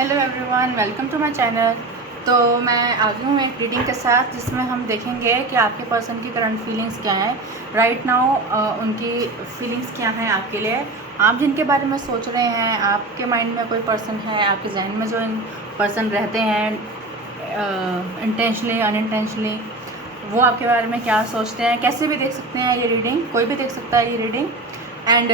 Hello everyone, welcome to my channel. तो मैं आ गई हूँ एक रीडिंग के साथ जिसमें हम देखेंगे कि आपके पर्सन की करंट फीलिंग्स क्या हैं राइट नाउ। उनकी फीलिंग्स क्या हैं आपके लिए, आप जिनके बारे में सोच रहे हैं। आपके माइंड में कोई पर्सन है, आपके जहन में जो पर्सन रहते हैं इंटेंशनली अनइंटेंशनली, वो आपके बारे में क्या सोचते हैं। कैसे भी देख सकते हैं ये रीडिंग, कोई भी देख सकता है ये रीडिंग। एंड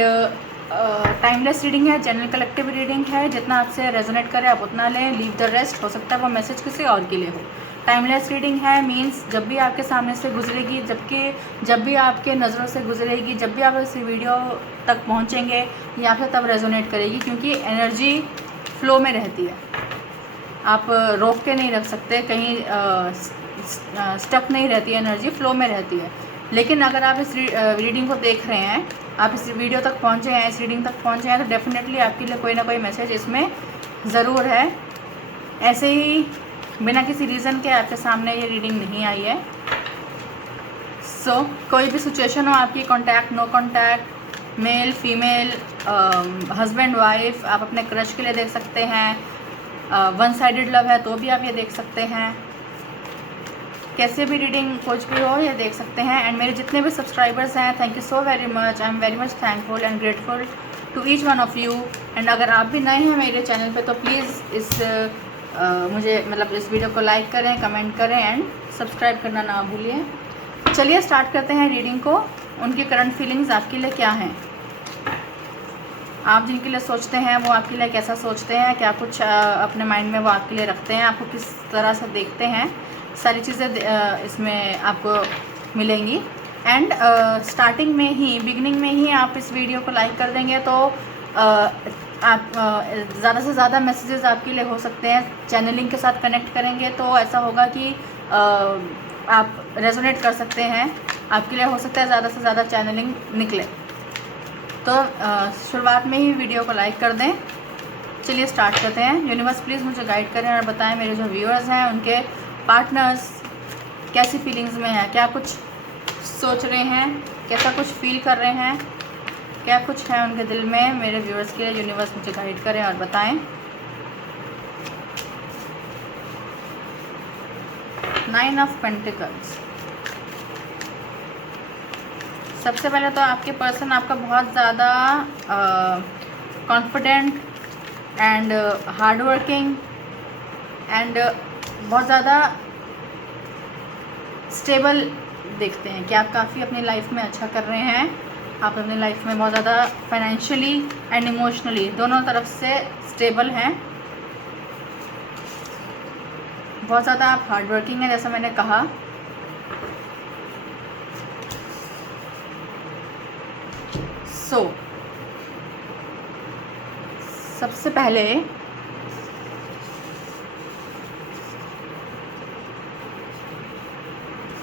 टाइमलेस रीडिंग है, जनरल कलेक्टिव रीडिंग है। जितना आपसे रेजोनेट करे आप उतना लें, लीव द रेस्ट। हो सकता है वो मैसेज किसी और के लिए हो। टाइमलेस रीडिंग है मींस जब भी आपके सामने से गुजरेगी, जब भी आपके नज़रों से गुजरेगी, जब भी आप इस वीडियो तक पहुंचेंगे, ये आपसे तब रेजोनेट करेगी, क्योंकि एनर्जी फ्लो में रहती है। आप रोक के नहीं रख सकते, कहीं स्टक नहीं रहती है, एनर्जी फ्लो में रहती है। लेकिन अगर आप इस रीडिंग को देख रहे हैं, आप इस वीडियो तक पहुंचे हैं, इस रीडिंग तक पहुंचे हैं, तो डेफिनेटली आपके लिए कोई ना कोई मैसेज इसमें ज़रूर है। ऐसे ही बिना किसी रीज़न के आपके सामने ये रीडिंग नहीं आई है। कोई भी सिचुएशन हो आपकी, contact no contact, male female, husband wife, आप अपने क्रश के लिए देख सकते हैं। वन साइडेड लव है तो भी आप ये देख सकते हैं। कैसे भी रीडिंग कुछ भी हो ये देख सकते हैं। एंड मेरे जितने भी सब्सक्राइबर्स हैं, thank you so very much. I am very much thankful and grateful to each one of you. And अगर आप भी नए हैं मेरे चैनल पे तो प्लीज़ मुझे इस वीडियो को लाइक करें, कमेंट करें एंड सब्सक्राइब करना ना भूलिए। चलिए स्टार्ट करते हैं रीडिंग को। उनकी करंट फीलिंग्स आपके लिए क्या हैं, आप जिनके लिए सोचते हैं वो आपके लिए कैसा सोचते हैं, क्या कुछ अपने माइंड में वो आपके लिए रखते हैं, आपको किस तरह से देखते हैं, सारी चीज़ें इसमें आपको मिलेंगी। एंड स्टार्टिंग में ही, बिगनिंग में ही आप इस वीडियो को लाइक कर देंगे तो आप ज़्यादा से ज़्यादा मैसेजेस आपके लिए हो सकते हैं। चैनलिंग के साथ कनेक्ट करेंगे तो ऐसा होगा कि आप रेजोनेट कर सकते हैं, आपके लिए हो सकता है ज़्यादा से ज़्यादा चैनलिंग निकले। तो शुरुआत में ही वीडियो को लाइक कर दें। चलिए स्टार्ट करते हैं। यूनिवर्स प्लीज़ मुझे गाइड करें और बताएं मेरे जो व्यूअर्स हैं उनके पार्टनर्स कैसी फीलिंग्स में हैं, क्या कुछ सोच रहे हैं, कैसा कुछ फील कर रहे हैं, क्या कुछ है उनके दिल में मेरे व्यूअर्स के लिए। यूनिवर्स मुझे गाइड करें और बताएं। 9 ऑफ पेंटिकल्स। सबसे पहले तो आपके पर्सन आपका बहुत ज़्यादा confident and hard working and बहुत ज़्यादा स्टेबल देखते हैं कि आप काफ़ी अपनी लाइफ में अच्छा कर रहे हैं। आप अपनी लाइफ में बहुत ज़्यादा फाइनेंशियली एंड इमोशनली दोनों तरफ से स्टेबल हैं। बहुत ज़्यादा आप हार्ड वर्किंग हैं, जैसा मैंने कहा। सबसे पहले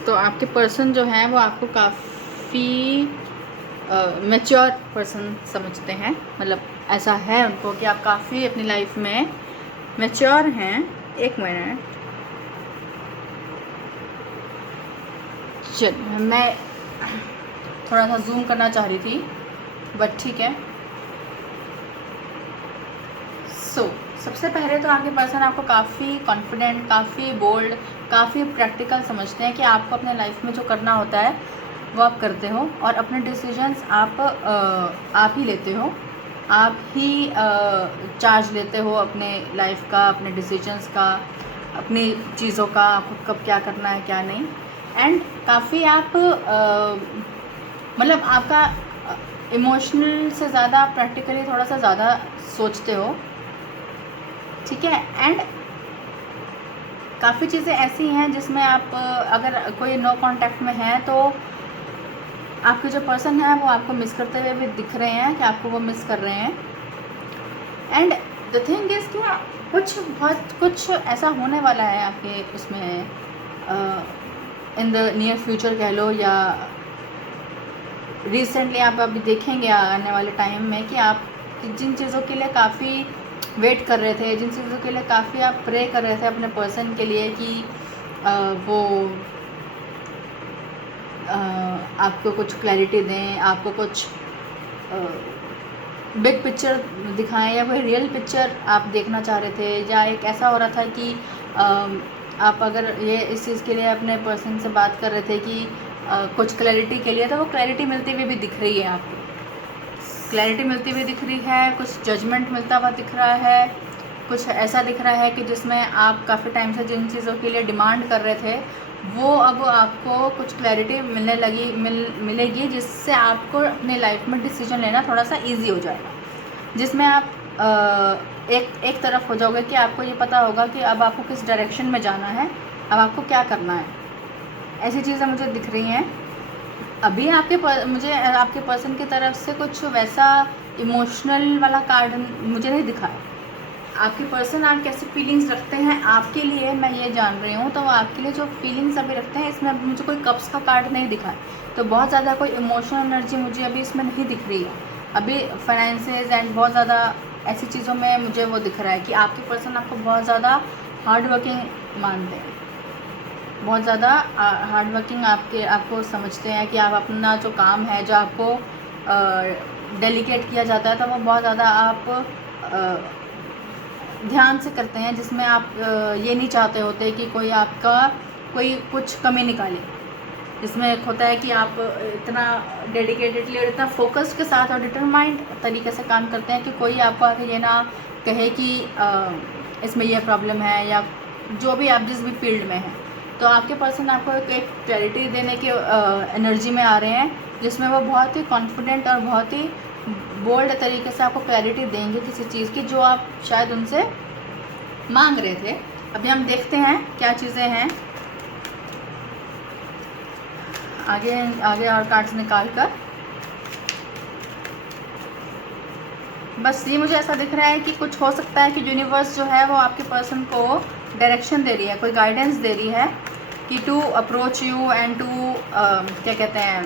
तो आपके पर्सन जो हैं वो आपको काफ़ी मैच्योर पर्सन समझते हैं। ऐसा है उनको कि आप काफ़ी अपनी लाइफ में मैच्योर हैं। एक मिनट, चलिए मैं थोड़ा सा जूम करना चाह रही थी बट ठीक है। सबसे पहले तो आपके पर्सन आपको काफ़ी कॉन्फिडेंट, काफ़ी बोल्ड, काफ़ी प्रैक्टिकल समझते हैं कि आपको अपने लाइफ में जो करना होता है वो आप करते हो और अपने डिसीजंस आप ही लेते हो। आप ही चार्ज लेते हो अपने लाइफ का, अपने डिसीजंस का, अपनी चीज़ों का, आपको कब क्या करना है क्या नहीं। एंड काफ़ी आप आपका इमोशनल से ज़्यादा प्रैक्टिकली थोड़ा सा ज़्यादा सोचते हो, ठीक है। एंड काफ़ी चीज़ें ऐसी हैं जिसमें आप अगर कोई नो कांटेक्ट में है तो आपके जो पर्सन है वो आपको मिस करते हुए भी दिख रहे हैं कि आपको वो मिस कर रहे हैं। एंड द थिंग इज़ कि बहुत कुछ ऐसा होने वाला है आपके उसमें इन द नियर फ्यूचर कह लो, या रिसेंटली आप अभी देखेंगे आने वाले टाइम में कि आप जिन चीज़ों के लिए काफ़ी वेट कर रहे थे, जिन चीज़ों के लिए काफ़ी आप प्रे कर रहे थे अपने पर्सन के लिए कि वो आपको कुछ क्लैरिटी दें, आपको कुछ बिग पिक्चर दिखाएं या कोई रियल पिक्चर आप देखना चाह रहे थे, या एक ऐसा हो रहा था कि आप अगर ये इस चीज़ के लिए अपने पर्सन से बात कर रहे थे कि कुछ क्लैरिटी के लिए, तो वो क्लैरिटी मिलती हुई भी दिख रही है आपको, क्लैरिटी मिलती हुई दिख रही है, कुछ जजमेंट मिलता हुआ दिख रहा है, कुछ ऐसा दिख रहा है कि जिसमें आप काफ़ी टाइम से जिन चीज़ों के लिए डिमांड कर रहे थे वो अब आपको कुछ क्लैरिटी मिलेगी, जिससे आपको अपनी लाइफ में डिसीजन लेना थोड़ा सा इजी हो जाएगा, जिसमें आप एक तरफ हो जाओगे कि आपको ये पता होगा कि अब आपको किस डायरेक्शन में जाना है, अब आपको क्या करना है। ऐसी चीज़ें मुझे दिख रही हैं। अभी मुझे आपके पर्सन की तरफ से कुछ वैसा इमोशनल वाला कार्ड मुझे नहीं दिखा है। आपके पर्सन आप कैसे फीलिंग्स रखते हैं आपके लिए, मैं ये जान रही हूँ। तो आपके लिए जो फीलिंग्स अभी रखते हैं, इसमें अभी मुझे कोई कप्स का कार्ड नहीं दिखा है, तो बहुत ज़्यादा कोई इमोशनल एनर्जी मुझे अभी इसमें नहीं दिख रही है। अभी फाइनेंसेस एंड बहुत ज़्यादा ऐसी चीज़ों में मुझे वो दिख रहा है कि आपके पर्सन आपको बहुत ज़्यादा हार्ड वर्किंग मानते हैं, बहुत ज़्यादा हार्ड वर्किंग आपको समझते हैं कि आप अपना जो काम है, जो आपको डेलीकेट किया जाता है, तो वो बहुत ज़्यादा आप ध्यान से करते हैं, जिसमें आप ये नहीं चाहते होते कि कोई कुछ कमी निकाले। इसमें एक होता है कि आप इतना डेडिकेटेडली और इतना फोकस के साथ और डिटरमाइंड तरीके से काम करते हैं कि कोई आपको आके ये ना कहे कि इसमें यह प्रॉब्लम है, या जो भी आप जिस भी फील्ड में हैं। तो आपके पर्सन आपको एक क्लैरिटी देने के एनर्जी में आ रहे हैं, जिसमें वो बहुत ही कॉन्फिडेंट और बहुत ही बोल्ड तरीके से आपको क्लैरिटी देंगे किसी चीज़ की, जो आप शायद उनसे मांग रहे थे। अभी हम देखते हैं क्या चीज़ें हैं, आगे और कार्ड्स निकाल कर। बस ये मुझे ऐसा दिख रहा है कि कुछ हो सकता है कि यूनिवर्स जो है वो आपके पर्सन को डायरेक्शन दे रही है, कोई गाइडेंस दे रही है कि to approach you and to क्या कहते हैं,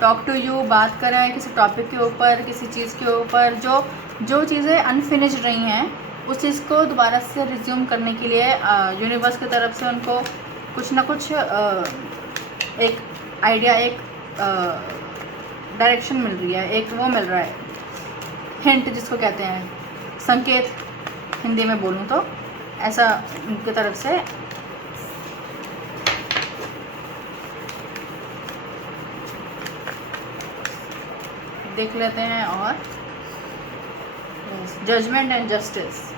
टॉक टू यू, बात करें किसी टॉपिक के ऊपर, किसी चीज़ के ऊपर, जो चीज़ें अनफिनिश्ड रही हैं उस चीज़ को दोबारा से रिज्यूम करने के लिए यूनिवर्स की तरफ से उनको कुछ ना कुछ एक आइडिया, एक डायरेक्शन मिल रही है, एक वो मिल रहा है, हिंट जिसको कहते हैं, संकेत हिंदी में बोलूँ तो, ऐसा उनकी तरफ से देख लेते हैं। और judgement and justice,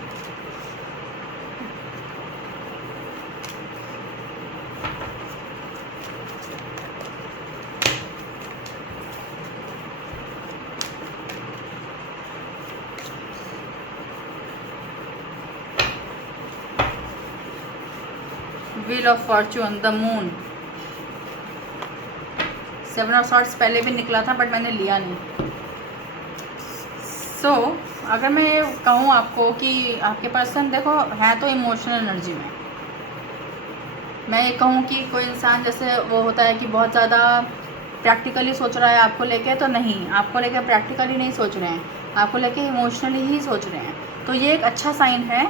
wheel of fortune, the moon, seven of swords पहले भी निकला था बट मैंने लिया नहीं। सो अगर मैं ये कहूँ आपको कि आपके पर्सन देखो है तो इमोशनल एनर्जी में, मैं ये कहूँ कि कोई इंसान जैसे वो होता है कि बहुत ज़्यादा प्रैक्टिकली सोच रहा है आपको लेके, तो नहीं, आपको लेके प्रैक्टिकली नहीं सोच रहे हैं, आपको लेके इमोशनली ही सोच रहे हैं। तो ये एक अच्छा साइन है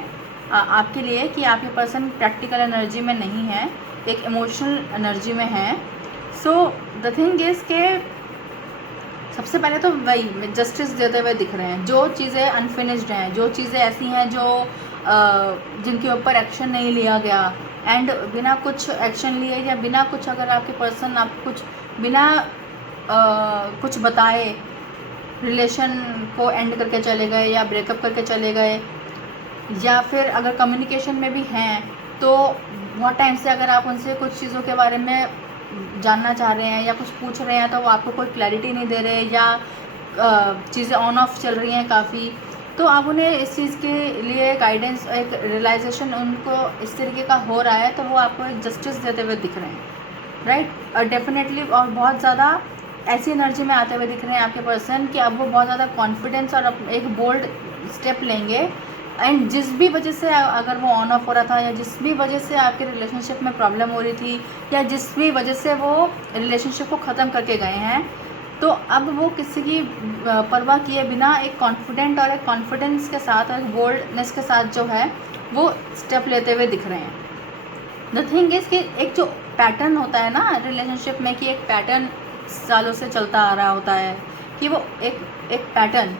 आपके लिए कि आपके पर्सन प्रैक्टिकल एनर्जी में नहीं है, एक इमोशनल एनर्जी में है। सो द थिंग इज़ के सबसे पहले तो वही जस्टिस देते हुए दिख रहे हैं। जो चीज़ें अनफिनिश्ड हैं, जो चीज़ें ऐसी हैं जो जिनके ऊपर एक्शन नहीं लिया गया, एंड बिना कुछ एक्शन लिए या बिना कुछ, अगर आपके पर्सन आप कुछ बिना कुछ बताए रिलेशन को एंड करके चले गए या ब्रेकअप करके चले गए, या फिर अगर कम्युनिकेशन में भी हैं तो बहुत टाइम से अगर आप उनसे कुछ चीज़ों के बारे में जानना चाह रहे हैं या कुछ पूछ रहे हैं तो वो आपको कोई क्लैरिटी नहीं दे रहे, या चीज़ें ऑन ऑफ चल रही हैं काफ़ी, तो आप उन्हें इस चीज़ के लिए गाइडेंस, एक रियलाइजेशन उनको इस तरीके का हो रहा है, तो वो आपको एक जस्टिस देते हुए दिख रहे हैं, राइट। और डेफिनेटली और बहुत ज़्यादा ऐसी एनर्जी में आते हुए दिख रहे हैं आपके पर्सन कि अब वो बहुत ज़्यादा कॉन्फिडेंस और एक बोल्ड स्टेप लेंगे। एंड जिस भी वजह से अगर वो ऑन ऑफ हो रहा था, या जिस भी वजह से आपके रिलेशनशिप में प्रॉब्लम हो रही थी, या जिस भी वजह से वो रिलेशनशिप को ख़त्म करके गए हैं, तो अब वो किसी की परवाह किए बिना एक कॉन्फिडेंट और एक कॉन्फिडेंस के साथ और एक बोल्डनेस के साथ जो है वो स्टेप लेते हुए दिख रहे हैं। द थिंग इज़ कि एक जो पैटर्न होता है ना रिलेशनशिप में, कि एक पैटर्न सालों से चलता आ रहा होता है, कि वो एक पैटर्न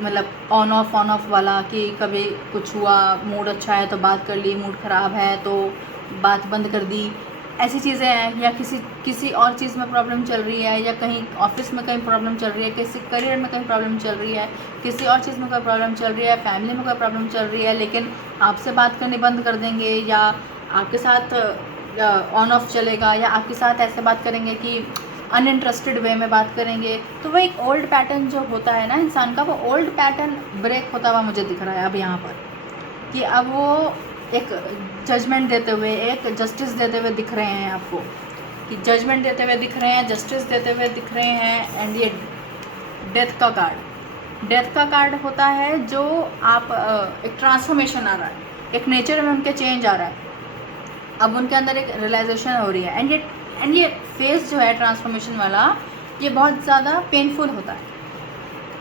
मतलब ऑन ऑफ वाला, कि कभी कुछ हुआ, मूड अच्छा है तो बात कर ली, मूड ख़राब है तो बात बंद कर दी, ऐसी चीज़ें हैं। या किसी और चीज़ में प्रॉब्लम चल रही है, या कहीं ऑफिस में कहीं प्रॉब्लम चल रही है, किसी करियर में कहीं प्रॉब्लम चल रही है, किसी और चीज़ में कोई प्रॉब्लम चल रही है, फैमिली में कोई प्रॉब्लम चल रही है, लेकिन आपसे बात करनी बंद कर देंगे, या आपके साथ ऑन ऑफ चलेगा, या आपके साथ ऐसे बात करेंगे कि अनइंटरेस्टेड वे में बात करेंगे। तो वो एक ओल्ड पैटर्न जो होता है ना इंसान का, वो ओल्ड पैटर्न ब्रेक होता हुआ मुझे दिख रहा है अब यहाँ पर, कि अब वो एक जजमेंट देते हुए, एक जस्टिस देते हुए दिख रहे हैं आपको, कि जजमेंट देते हुए दिख रहे हैं, जस्टिस देते हुए दिख रहे हैं। एंड ये डेथ का कार्ड होता है, जो आप एक ट्रांसफॉर्मेशन आ रहा है, एक नेचर में उनके चेंज आ रहा है, अब उनके अंदर एक रियलाइजेशन हो रही है। एंड ये फेस जो है ट्रांसफॉर्मेशन वाला, ये बहुत ज़्यादा पेनफुल होता है,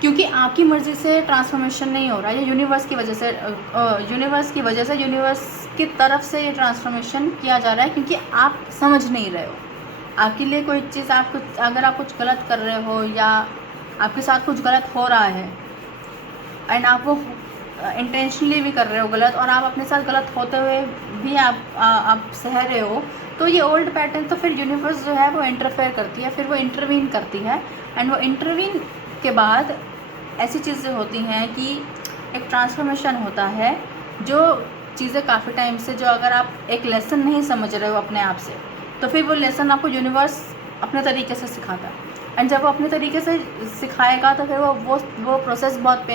क्योंकि आपकी मर्ज़ी से ट्रांसफॉर्मेशन नहीं हो रहा है, ये यूनिवर्स की वजह से, यूनिवर्स की तरफ से ये ट्रांसफॉर्मेशन किया जा रहा है, क्योंकि आप समझ नहीं रहे हो। आपके लिए कोई चीज़, अगर आप कुछ गलत कर रहे हो, या आपके साथ कुछ गलत हो रहा है, एंड आप वो इंटेंशनली भी कर रहे हो गलत, और आप अपने साथ गलत होते हुए भी आप सह रहे हो, तो ये ओल्ड पैटर्न, तो फिर यूनिवर्स जो है वो इंटरफेयर करती है, फिर वो इंटरवीन करती है। एंड वो इंटरवीन के बाद ऐसी चीज़ें होती हैं कि एक ट्रांसफॉर्मेशन होता है, जो चीज़ें काफ़ी टाइम से, जो अगर आप एक लेसन नहीं समझ रहे हो अपने आप से, तो फिर वो लेसन आपको यूनिवर्स अपने तरीके से सिखाता है। एंड जब वो अपने तरीके से सिखाएगा, तो फिर वो प्रोसेस बहुत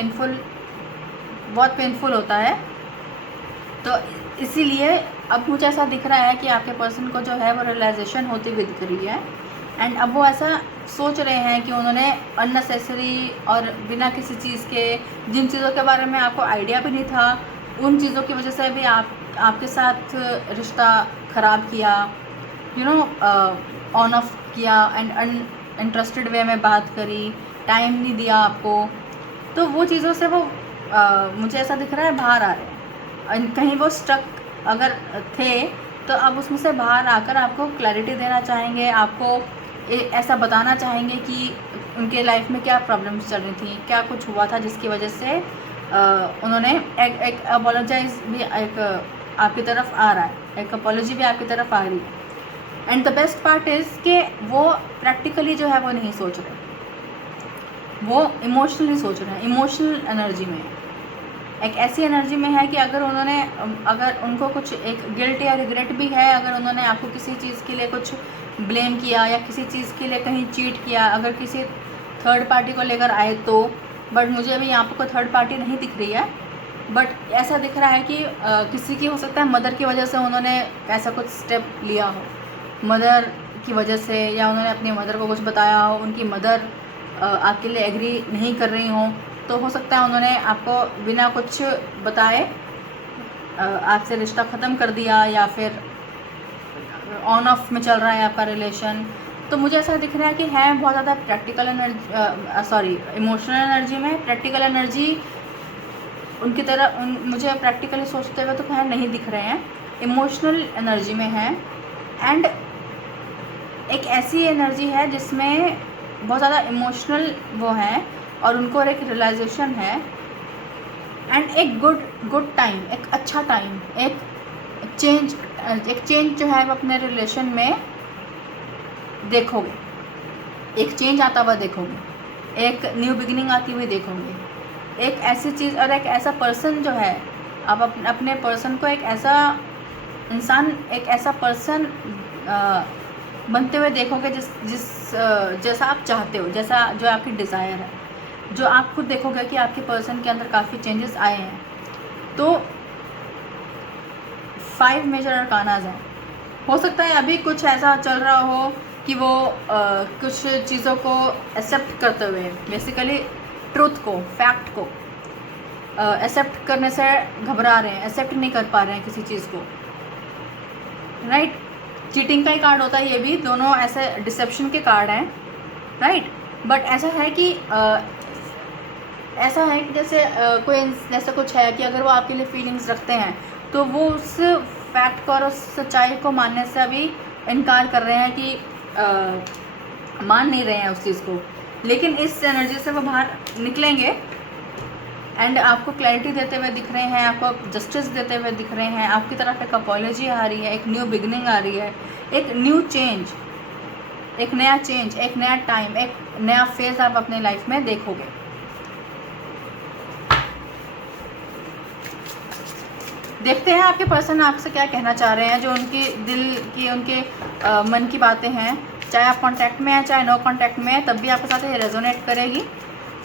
पेनफुल होता है। तो इसीलिए अब मुझे ऐसा दिख रहा है कि आपके पर्सन को जो है वो रियलाइजेशन होती हुई दिख रही है। एंड अब वो ऐसा सोच रहे हैं कि उन्होंने अननेसेसरी और बिना किसी चीज़ के, जिन चीज़ों के बारे में आपको आइडिया भी नहीं था, उन चीज़ों की वजह से भी आपके साथ रिश्ता ख़राब किया, ऑन ऑफ किया, एंड अनइंटरेस्टेड वे में बात करी, टाइम नहीं दिया आपको। तो वो चीज़ों से वो मुझे ऐसा दिख रहा है बाहर आ रहे हैं, कहीं वो स्टक अगर थे, तो अब उसमें से बाहर आकर आपको क्लैरिटी देना चाहेंगे, आपको ऐसा बताना चाहेंगे कि उनके लाइफ में क्या प्रॉब्लम्स चल रही थी, क्या कुछ हुआ था जिसकी वजह से उन्होंने एक अपोलोजाइज भी एक आपकी तरफ आ रहा है, एक अपॉलॉजी भी आपकी तरफ आ रही है। And the best part is कि वो प्रैक्टिकली जो है वो नहीं सोच रहे, वो इमोशनली सोच रहे हैं, इमोशनल एनर्जी में, एक ऐसी एनर्जी में है कि अगर उनको कुछ एक गिल्ट या रिग्रेट भी है, अगर उन्होंने आपको किसी चीज़ के लिए कुछ ब्लेम किया, या किसी चीज़ के लिए कहीं चीट किया, अगर किसी थर्ड पार्टी को लेकर आए तो, बट मुझे अभी यहाँ पर कोई थर्ड पार्टी नहीं दिख रही है, बट ऐसा दिख रहा है कि किसी की हो सकता है मदर की वजह से उन्होंने ऐसा कुछ स्टेप लिया हो, मदर की वजह से, या उन्होंने अपनी मदर को कुछ बताया हो, उनकी मदर आपके लिए एग्री नहीं कर रही हों, तो हो सकता है उन्होंने आपको बिना कुछ बताए आपसे रिश्ता ख़त्म कर दिया, या फिर ऑन ऑफ में चल रहा है आपका रिलेशन। तो मुझे ऐसा दिख रहा है कि है बहुत ज़्यादा प्रैक्टिकल एनर्जी, इमोशनल एनर्जी में, प्रैक्टिकल एनर्जी उनकी तरह मुझे प्रैक्टिकली सोचते हुए तो खैर नहीं दिख रहे हैं, इमोशनल एनर्जी में है। एंड एक ऐसी एनर्जी है जिसमें बहुत ज़्यादा इमोशनल वो है, और उनको एक रियलाइजेशन है, एंड एक गुड टाइम, एक अच्छा टाइम, एक चेंज जो है वो अपने रिलेशन में देखोगे, एक चेंज आता हुआ देखोगे, एक न्यू बिगिनिंग आती हुई देखोगे, एक ऐसी चीज़ और एक ऐसा पर्सन जो है, आप अपने पर्सन को एक ऐसा इंसान, एक ऐसा पर्सन बनते हुए देखोगे जैसा आप चाहते हो, जैसा जो आपकी डिज़ायर है, जो आप खुद देखोगे कि आपके पर्सन के अंदर काफ़ी चेंजेस आए हैं। तो 5 मेजर अरकानाज़ हैं। हो सकता है अभी कुछ ऐसा चल रहा हो कि वो कुछ चीज़ों को एक्सेप्ट करते हुए, बेसिकली ट्रूथ को, फैक्ट को एक्सेप्ट करने से घबरा रहे हैं, एक्सेप्ट नहीं कर पा रहे हैं किसी चीज़ को, राइट। चीटिंग का ही कार्ड होता है ये भी, दोनों ऐसे डिसेप्शन के कार्ड हैं, राइट। बट ऐसा है कि जैसे कोई जैसे कुछ है कि अगर वो आपके लिए फीलिंग्स रखते हैं, तो वो उस फैक्ट को और उस सच्चाई को मानने से अभी इनकार कर रहे हैं, कि मान नहीं रहे हैं उस चीज़ को। लेकिन इस एनर्जी से वो बाहर निकलेंगे, एंड आपको क्लैरिटी देते हुए दिख रहे हैं, आपको जस्टिस देते हुए दिख रहे हैं, आपकी तरफ एक अपॉलॉजी आ रही है, एक न्यू बिगनिंग आ रही है, एक न्यू चेंज, एक नया चेंज, एक नया टाइम, एक नया फेज आप अपने लाइफ में देखोगे। देखते हैं आपके पर्सन आपसे क्या कहना चाह रहे हैं, जो उनके दिल की, उनके मन की बातें हैं। चाहे आप कांटेक्ट में हैं, चाहे नो कांटेक्ट में हैं, तब भी आपके साथ ये रेजोनेट करेगी।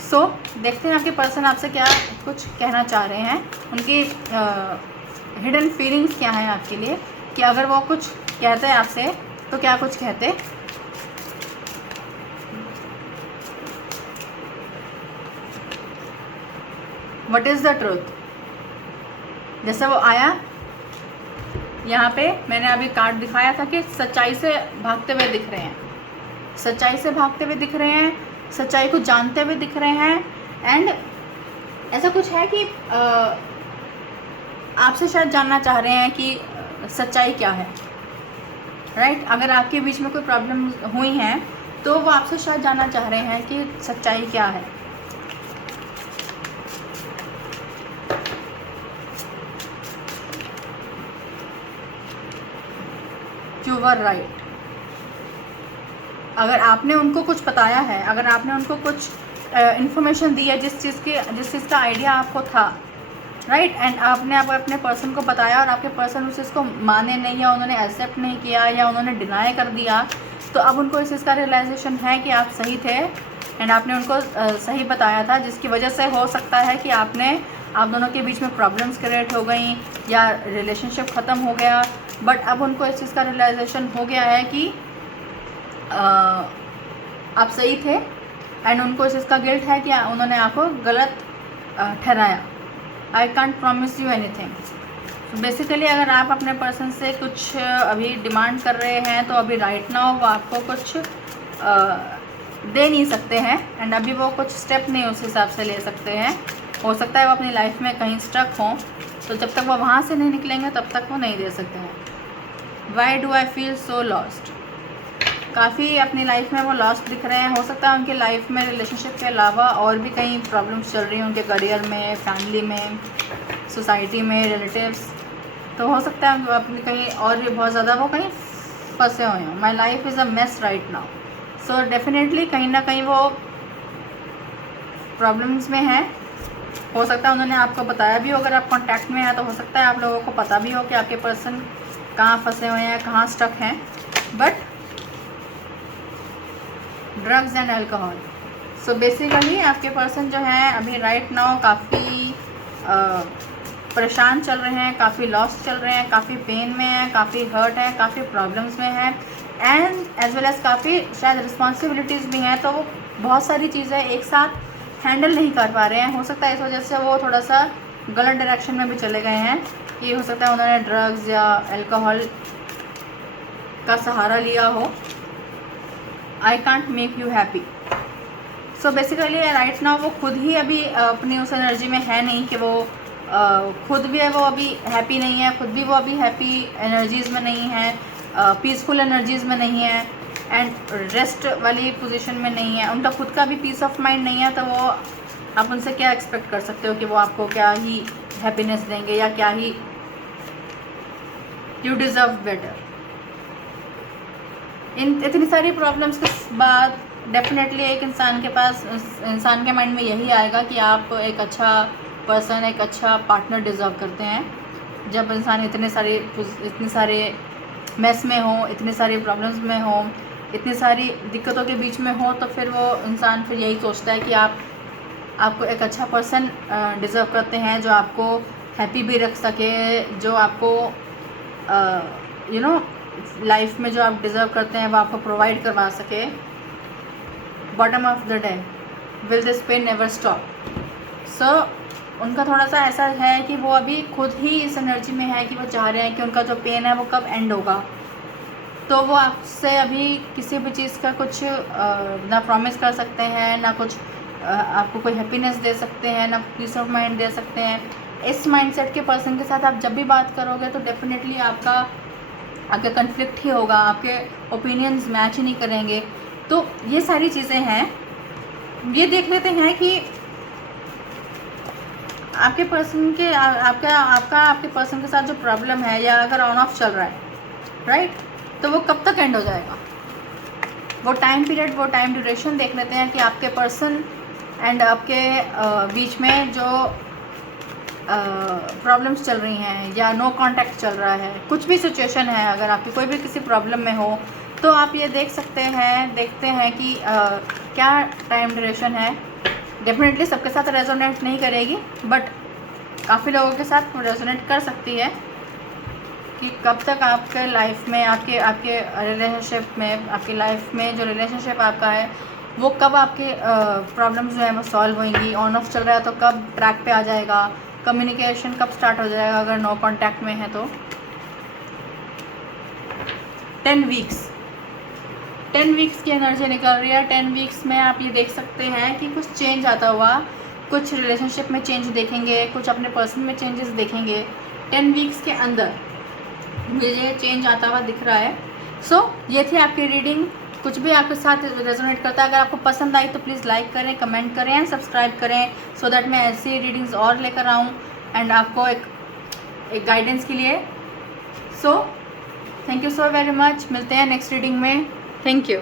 सो देखते हैं आपके पर्सन आपसे क्या कुछ कहना चाह रहे हैं, उनकी हिडन फीलिंग्स क्या हैं आपके लिए, कि अगर वो कुछ कहते हैं आपसे तो क्या कुछ कहते। What is the truth. जैसे वो आया यहाँ पे, मैंने अभी कार्ड दिखाया था कि सच्चाई से भागते हुए दिख रहे हैं, सच्चाई से भागते हुए दिख रहे हैं, सच्चाई को जानते हुए दिख रहे हैं। एंड ऐसा कुछ है कि आपसे शायद जानना चाह रहे हैं कि सच्चाई क्या है, राइट। अगर आपके बीच में कोई प्रॉब्लम हुई हैं तो वो आपसे शायद जानना चाह रहे हैं कि सच्चाई क्या है। You were right. अगर आपने उनको कुछ बताया है, अगर आपने उनको कुछ इन्फॉर्मेशन दी है, जिस चीज़ का आइडिया आपको था, राइट, एंड आपने अपने पर्सन को बताया और आपके पर्सन उस चीज़ को माने नहीं, या उन्होंने एक्सेप्ट नहीं किया, या उन्होंने डिनाई कर दिया, तो अब उनको इस चीज़ का रियलाइजेशन है कि आप सही थे एंड आपने उनको सही बताया था, जिसकी वजह से हो सकता है कि आप दोनों के बीच में प्रॉब्लम्स क्रिएट हो गई या रिलेशनशिप ख़त्म हो गया। बट अब उनको इस चीज़ का रियलाइजेशन हो गया है कि आप सही थे, एंड उनको इस चीज़ का गिल्ट है कि उन्होंने आपको गलत ठहराया। I can't promise you anything. Basically अगर आप अपने पर्सन से कुछ अभी डिमांड कर रहे हैं तो अभी राइट नाउ वो आपको कुछ दे नहीं सकते हैं, एंड अभी वो कुछ स्टेप नहीं उस हिसाब से ले सकते हैं। हो सकता है वो अपनी लाइफ में कहीं स्टक हों, तो जब तक वो वहाँ से नहीं निकलेंगे तब तक वो नहीं दे सकते हैं। Why do I feel so lost. काफ़ी अपनी लाइफ में वो लॉस्ट दिख रहे हैं। हो सकता है उनकी लाइफ में रिलेशनशिप के अलावा और भी कई प्रॉब्लम्स चल रही हैं, उनके करियर में, फैमिली में, सोसाइटी में, रिलेटिव्स। तो हो सकता है अपनी कहीं और भी बहुत ज़्यादा वो कहीं फंसे हुए हों। My life is a mess right now. So definitely कहीं ना कहीं वो प्रॉब्लम्स में हैं। हो सकता है उन्होंने आपको बताया भी हो, अगर आप कांटेक्ट में हैं तो हो सकता है आप लोगों को पता भी हो कि आपके पर्सन कहाँ फंसे हुए हैं, कहाँ स्टक हैं। But drugs and alcohol. So basically आपके पर्सन जो हैं अभी राइट नाउ काफ़ी परेशान चल रहे हैं, काफ़ी लॉस्ट चल रहे हैं, काफ़ी पेन में हैं, काफ़ी हर्ट है, काफ़ी प्रॉब्लम्स में हैं, एंड एज वेल एज़ काफ़ी शायद रिस्पॉन्सिबिलिटीज़ भी हैं। तो वो बहुत सारी चीज़ें एक साथ हैंडल नहीं कर पा रहे हैं। हो सकता है इस वजह से वो थोड़ा सा गलत डायरेक्शन में भी चले गए हैं, कि हो सकता है उन्होंने ड्रग्स या अल्कोहल का सहारा लिया हो। I can't make you happy. So basically right now वो खुद ही अभी अपनी उस एनर्जी में है नहीं कि वो खुद भी है, वो अभी हैप्पी नहीं है, खुद भी वो अभी हैप्पी एनर्जीज़ में नहीं है, पीसफुल एनर्जीज़ में नहीं है, एंड रेस्ट वाली पोजीशन में नहीं है। उनका खुद का भी पीस ऑफ माइंड नहीं है। तो वो आप उनसे क्या एक्सपेक्ट कर सकते हो कि वो आपको क्या ही हैप्पीनेस देंगे, या क्या ही यू डिज़र्व बेटर। इतनी सारी प्रॉब्लम्स के बाद डेफिनेटली एक इंसान के पास, इंसान के माइंड में यही आएगा कि आप एक अच्छा पर्सन, एक अच्छा पार्टनर डिज़र्व करते हैं। जब इंसान इतने सारे मेस में हो, इतनी सारी प्रॉब्लम्स में हो, इतनी सारी दिक्कतों के बीच में हो, तो फिर वो इंसान फिर यही सोचता है कि आपको एक अच्छा पर्सन डिज़र्व करते हैं, जो आपको हैप्पी भी रख सके, जो आपको यू नो लाइफ में जो आप डिज़र्व करते हैं वो आपको प्रोवाइड करवा सके। Bottom of the day, will this pain never stop. So उनका थोड़ा सा ऐसा है कि वो अभी खुद ही इस एनर्जी में है कि वो चाह रहे हैं कि उनका जो पेन है वो कब एंड होगा। तो वो आपसे अभी किसी भी चीज़ का कुछ ना प्रॉमिस कर सकते हैं, ना कुछ आपको कोई हैप्पीनेस दे सकते हैं, ना पीस ऑफ माइंड दे सकते हैं। इस माइंडसेट के पर्सन के साथ आप जब भी बात करोगे तो डेफिनेटली आपका कन्फ्लिक्ट ही होगा, आपके ओपिनियंस मैच ही नहीं करेंगे। तो ये सारी चीज़ें हैं। ये देख लेते हैं कि आपके पर्सन के आपके पर्सन के साथ जो प्रॉब्लम है या अगर ऑन ऑफ चल रहा है, राइट, तो वो कब तक एंड हो जाएगा? वो टाइम पीरियड, वो टाइम ड्यूरेशन देख लेते हैं कि आपके पर्सन एंड आपके बीच में जो प्रॉब्लम्स चल रही हैं या नो कांटेक्ट चल रहा है, कुछ भी सिचुएशन है, अगर आपकी कोई भी किसी प्रॉब्लम में हो तो आप ये देखते हैं कि क्या टाइम ड्यूरेशन है। डेफिनेटली सबके साथ रेजोनेट नहीं करेगी, बट काफ़ी लोगों के साथ रेजोनेट कर सकती है कि कब तक आपके लाइफ में, आपके रिलेशनशिप में, आपकी लाइफ में जो रिलेशनशिप आपका है वो कब आपके प्रॉब्लम्स जो है वो सॉल्व होंगी। ऑन ऑफ चल रहा है तो कब ट्रैक पे आ जाएगा, कम्युनिकेशन कब स्टार्ट हो जाएगा अगर नो कांटेक्ट में है तो। 10 वीक्स की एनर्जी निकल रही है। 10 वीक्स में आप ये देख सकते हैं कि कुछ चेंज आता हुआ, कुछ रिलेशनशिप में चेंज देखेंगे, कुछ अपने पर्सन में चेंजेस देखेंगे। 10 वीक्स के अंदर मुझे चेंज आता हुआ दिख रहा है। सो ये थी आपकी रीडिंग। कुछ भी आपके साथ रेजोनेट करता है, अगर आपको पसंद आई तो प्लीज़ लाइक करें, कमेंट करें एंड सब्सक्राइब करें, सो दैट मैं ऐसी रीडिंग्स और लेकर आऊँ एंड आपको एक गाइडेंस के लिए। So thank you so very much. मिलते हैं नेक्स्ट रीडिंग में। Thank you.